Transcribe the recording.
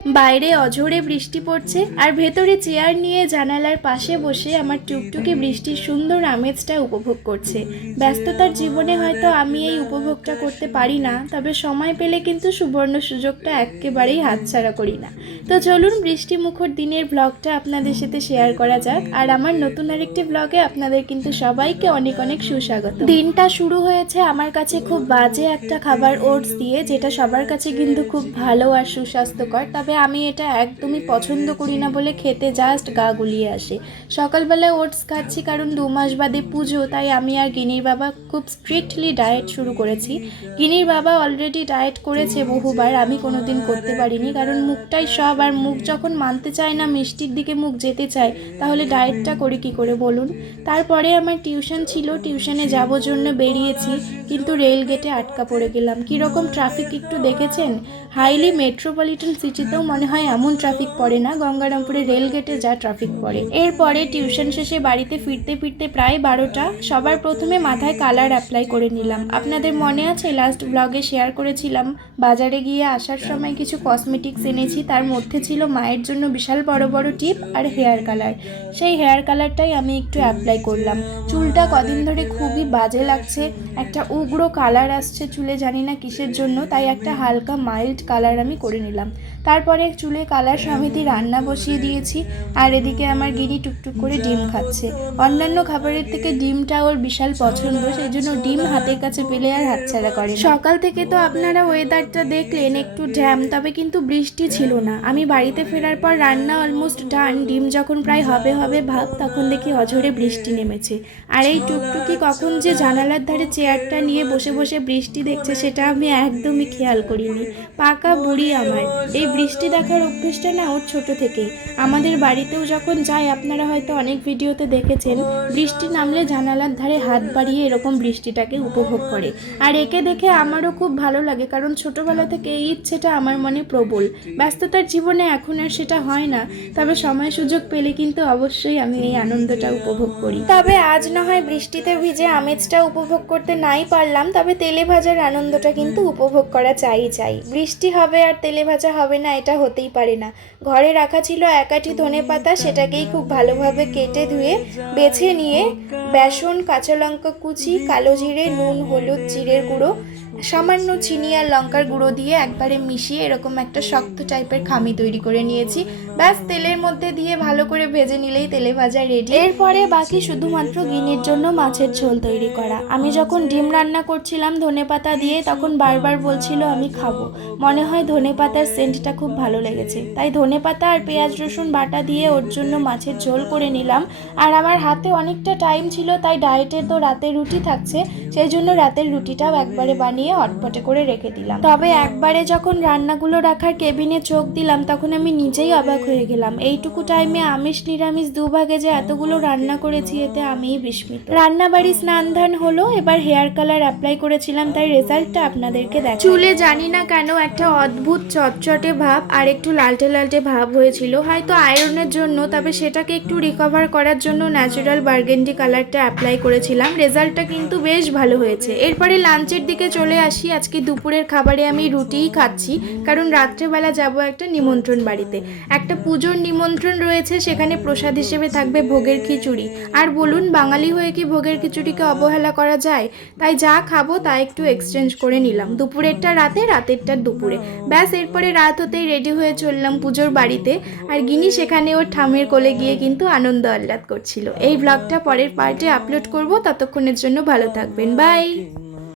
বাইরে অঝোরে বৃষ্টি পড়ছে আর ভেতরে চেয়ার নিয়ে জানালার পাশে বসে আমার টুকটুকি বৃষ্টির সুন্দর আমেজটা উপভোগ করছে। ব্যস্ততার জীবনে হয়তো আমি এই উপভোগটা করতে পারি না, তবে সময় পেলে কিন্তু সুবর্ণ সুযোগটা একেবারেই হাতছাড়া করি না। তো চলুন বৃষ্টি মুখর দিনের ব্লগটা আপনাদের সাথে শেয়ার করা যাক। আর আমার নতুন আরেকটি ব্লগে আপনাদের কিন্তু সবাইকে অনেক অনেক সুস্বাগত। দিনটা শুরু হয়েছে আমার কাছে খুব বাজে একটা খাবার ওটস দিয়ে, যেটা সবার কাছে কিন্তু খুব ভালো আর সুস্বাস্থ্যকর। তবে আমি এটা একদমই পছন্দ করি না বলে খেতে জাস্ট গা গুলিয়ে আসে। সকালবেলায় ওটস খাচ্ছি কারণ দু মাস বাদে পুজো, তাই আমি আর গিনির বাবা খুব স্ট্রিক্টলি ডায়েট শুরু করেছি। গিনির বাবা অলরেডি ডায়েট করেছে বহুবার, আমি কোনোদিন করতে পারিনি কারণ মুখটাই সব আর মুখ যখন মানতে চায় না, মিষ্টির দিকে মুখ যেতে চায়, তাহলে ডায়েটটা করি কি করে বলুন? তারপরে আমার টিউশন ছিল টিউশনে যাব জন্য বেরিয়েছি, কিন্তু রেল গেটে আটকা পড়ে গেলাম। কীরকম ট্রাফিক একটু দেখেছেন? হাইলি মেট্রোপলিটন সিটিতেও মনে হয় এমন ট্রাফিক পড়ে না। গঙ্গারামপুরে রেল গেটে যা ট্রাফিক পড়ে। এরপরে টিউশন শেষে বাড়িতে ফিরতে ফিরতে প্রায় বারোটা। সবার প্রথমে মাথায় কালার অ্যাপ্লাই করে নিলাম। আপনাদের মনে আছে? লাস্ট ব্লগে শেয়ার করেছিলাম। বাজারে গিয়ে আসার সময় কিছু কসমেটিক্স এনেছি। তার মধ্যে ছিল মায়ের জন্য বিশাল বড় বড় টিপ আর হেয়ার কালার সেই হেয়ার কালারটাই আমি একটু অ্যাপ্লাই করলাম। চুলটা কদিন ধরে খুবই বাজে লাগছে। একটা উগ্র কালার আসছে চুলে, জানি না কিসের জন্য। তাই একটা হালকা মাইল্ড কালার আমি করে নিলাম। তারপরে চুলে কালার সমিতি রান্না বসিয়ে দিয়েছি, আর এদিকে আমার গিরি টুকটুক করে ডিম খাচ্ছে। অন্যান্য খাবারের থেকে ডিমটা ওর বিশাল পছন্দ সেই জন্য ডিম হাতের কাছে পেলে আর হাতছাড়া করে সকাল থেকে তো আপনারা ওয়েদারটা দেখলেন একটু জ্যাম, তবে কিন্তু বৃষ্টি ছিল না। আমি বাড়িতে ফেরার পর রান্না অলমোস্ট ডান ডিম যখন প্রায় হবে হবে ভাব, তখন দেখি অঝরে বৃষ্টি নেমেছে। আর এই টুকটুকি কখন যে জানালার ধারে চেয়ারটা নিয়ে বসে বসে বৃষ্টি দেখছে, সেটা আমি একদমই খেয়াল করিনি। পাকা বুড়ি আমার। এই বৃষ্টি দেখার অভ্যেসটা না ওর ছোট থেকেই। আমাদের বাড়িতেও যখন যাই আপনারা হয়তো অনেক ভিডিওতে দেখেছেন, বৃষ্টি নামলে জানালার ধারে হাত বাড়িয়ে এরকম বৃষ্টিটাকে উপভোগ করে। আর একে দেখে আমারও খুব ভালো লাগে, কারণ ছোটবেলা থেকে এই ইচ্ছেটা আমার মনে প্রবল। ব্যস্ততার জীবনে এখন আর সেটা হয় না, তবে সময় সুযোগ পেলে কিন্তু অবশ্যই আমি এই আনন্দটা উপভোগ করি। তবে আজ না হয় বৃষ্টিতে ভিজে আমেজটা উপভোগ করতে নাই পারলাম, তবে তেলে ভাজার আনন্দটা কিন্তু উপভোগ করা চাই চাই। বৃষ্টি হবে আর তেলে ভাজা হবে না, এটা হতেই পারে না। ঘরে রাখা ছিল একাঠি ধনে পাতা, সেটাকেই খুব ভালোভাবে কেটে ধুয়ে বেছে নিয়ে বেসন, কাঁচা লঙ্কা কুচি, কালো জিরে, নুন, হলুদ, জিরের গুঁড়ো সামান্য চিনি আর লঙ্কার গুঁড়ো দিয়ে একবারে মিশিয়ে এরকম একটা শক্ত টাইপের খামি তৈরি করে নিয়েছি। ব্যাস, তেলের মধ্যে দিয়ে ভালো করে ভেজে নিলেই তেলে ভাজা রেডি এরপরে বাকি শুধুমাত্র গিনির জন্য মাছের ঝোল তৈরি করা। আমি যখন ডিম রান্না করছিলাম ধনেপাতা দিয়ে, তখন বারবার বলছিল, আমি খাব। মনে হয় ধনেপাতার সেন্টটা খুব ভালো লেগেছে। তাই ধনেপাতা আর পেঁয়াজ, রসুন বাটা দিয়ে ওর জন্য মাছের ঝোল করে নিলাম। আর আমার হাতে অনেকটা টাইম ছিল, তাই ডায়েটে তো রাতে রুটি থাকছে, সেই জন্য রাতের রুটিটাও একবারে বানিয়ে হটপটে করে রেখে দিলাম। তবে একবারে যখন রান্নাগুলো রাখার কেবিনে চোখ দিলাম, তখন আমি নিজেই অবাক হয়ে গেলাম। এইটুকু টাইমে আমিষ, নিরামিষ দুভাগে যে এতগুলো রান্না করেছি, এতে আমিই বিস্মিত। রান্নাবাড়ি স্নান ধান হলো, এবার হেয়ার কালার অ্যাপ্লাই করেছিলাম, তাই রেজাল্টটা আপনাদেরকে দেখ চুলে জানি না কেন একটা অদ্ভুত চটচটে ভাব, আর একটু লালটে লালটে ভাব হয়েছিল। হয়তো আয়রনের জন্য, তবে সেটাকে একটু রিকভার করার জন্য ন্যাচারাল বার্গেন্ডি কালারটা অ্যাপ্লাই করেছিলাম। রেজাল্টটা কিন্তু বেশ ভালো হয়েছে। এরপরে লাঞ্চের দিকে চলে আসি, আজকে দুপুরের খাবারে আমি রুটিই খাচ্ছি, কারণ রাত্রেবেলা যাব একটা নিমন্ত্রণ বাড়িতে। একটা পুজোর নিমন্ত্রণ রয়েছে, সেখানে প্রসাদ হিসেবে থাকবে ভোগের খিচুড়ি। আর বলুন, বাঙালি হয়ে কি ভোগের খিচুড়িকে অবহেলা করা যায়? তাই যা খাব তা একটু এক্সচেঞ্জ করে নিলাম, দুপুরেরটা রাতে, রাতেরটা দুপুরে। ব্যাস, এরপরে রাত হতেই রেডি হয়ে চললাম পুজোর বাড়িতে। আর গিনি সেখানে ওর ঠামের কোলে গিয়ে কিন্তু আনন্দ আহ্লাদ করছিল। এই ব্লগটা পরের পার্টে আপলোড করব, ততক্ষণের জন্য ভালো থাকবেন। বাই